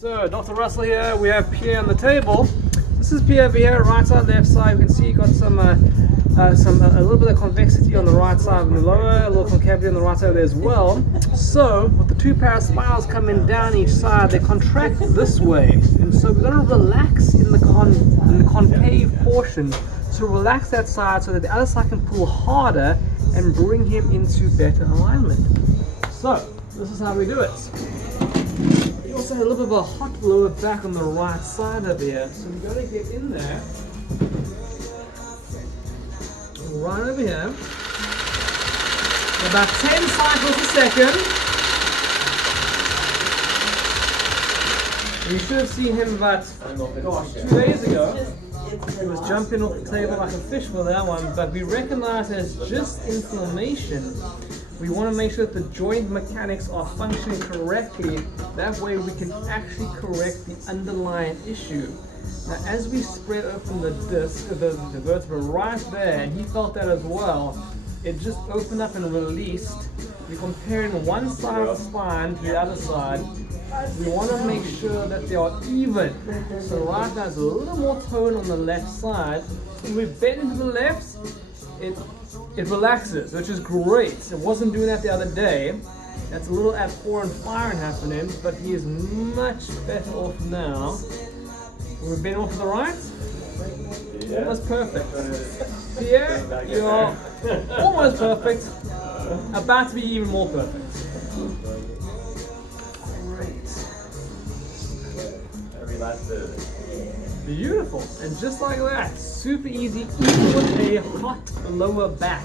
So, Dr. Russell here, we have Pierre on the table. This is Pierre over here, right side, left side. You can see you got a little bit of convexity on the right side of the lower, a little concavity on the right side there as well. So, with the two pair of spirals coming down each side, they contract this way. And so we're going to relax in the concave portion to relax that side so that the other side can pull harder and bring him into better alignment. So, this is how we do it. You also have a little bit of a hot lower back on the right side over here. So we're going to get in there, right over here, about 10 cycles a second. And you should have seen him about, gosh, 2 days ago. He was jumping off the table like a fish for that one, but we recognize it as just inflammation. We want to make sure that the joint mechanics are functioning correctly. That way we can actually correct the underlying issue. Now as we spread open the disc, the vertebra right there, and he felt that as well, it just opened up and released. We're comparing one side of the spine to the other side. We want to make sure that they are even. So right now there's a little more tone on the left side. When we bend to the left, it relaxes, which is great. It wasn't doing that the other day. That's a little abhorrent firing happening, but he is much better off now. We've been off to the right. Yeah. Almost perfect. Pierre, you are almost perfect. About to be even more perfect. Beautiful, and just like that, super easy, even with a hot lower back.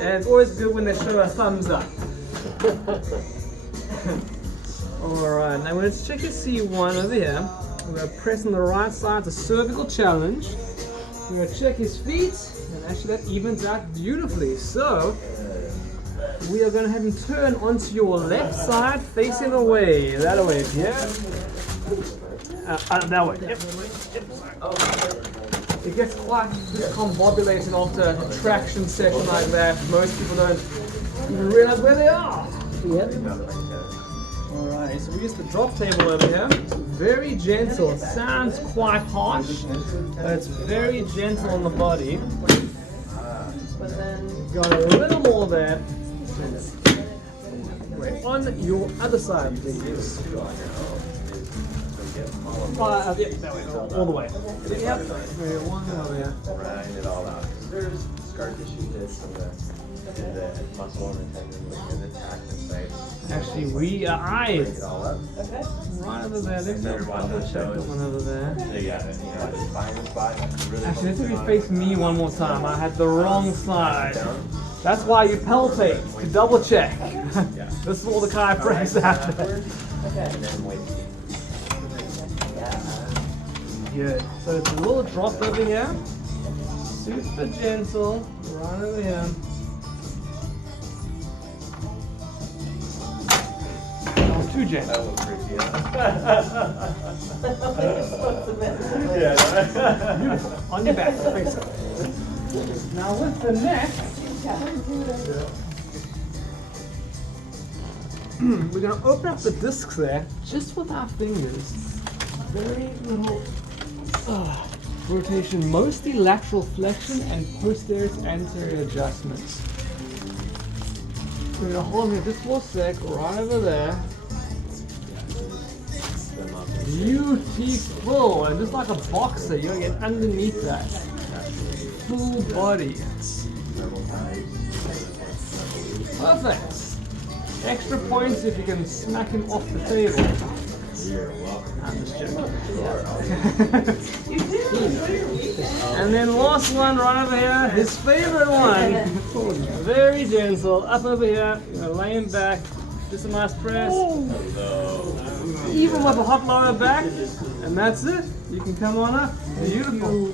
And it's always good when they show a thumbs up. Alright, now let's check your C1 over here. We're going to press on the right side, it's a cervical challenge. We're going to check his feet, and actually that evens out beautifully. So, we are going to have him turn onto your left side, facing away. That way, Pierre. That way. Yep. It gets quite discombobulated after a traction session like that. Most people don't even realize where they are. Yep. Alright, so we use the drop table over here. It's very gentle. It sounds quite harsh, but it's very gentle on the body. Got a little more there. Wait, on your other side, please. Yep, that way, all the way. Yep. One over here. Grind it all out. There's scar tissue that's in the muscle and the tendon and the tack and sites. Actually, we are eyes. Break it all up. Okay. Right over there. There's a double check one over there. So yeah, then you know, just find the spot. Really actually, this will face me one more time. I had the wrong side. That's why you palpate, to double check. This is all the chiropractors after. Okay. And then wait. Good. So it's a little drop over here. Super gentle. Right over here. Oh, too gentle. That looks pretty good. Yeah. Beautiful. On your back. Face it. Now with the neck, we're going to open up the discs there just with our fingers. Very little rotation, mostly lateral flexion and posterior to anterior adjustments. We're going to hold here just for a sec, right over there. Beautiful, and just like a boxer, you're going to get underneath that. Full body. Perfect. Extra points if you can smack him off the table. I'm just joking. And then last one right over here, his favorite one. Very gentle, up over here, you're gonna lay him back, just a nice press. Even with a hot lower back, and that's it. You can come on up. Beautiful.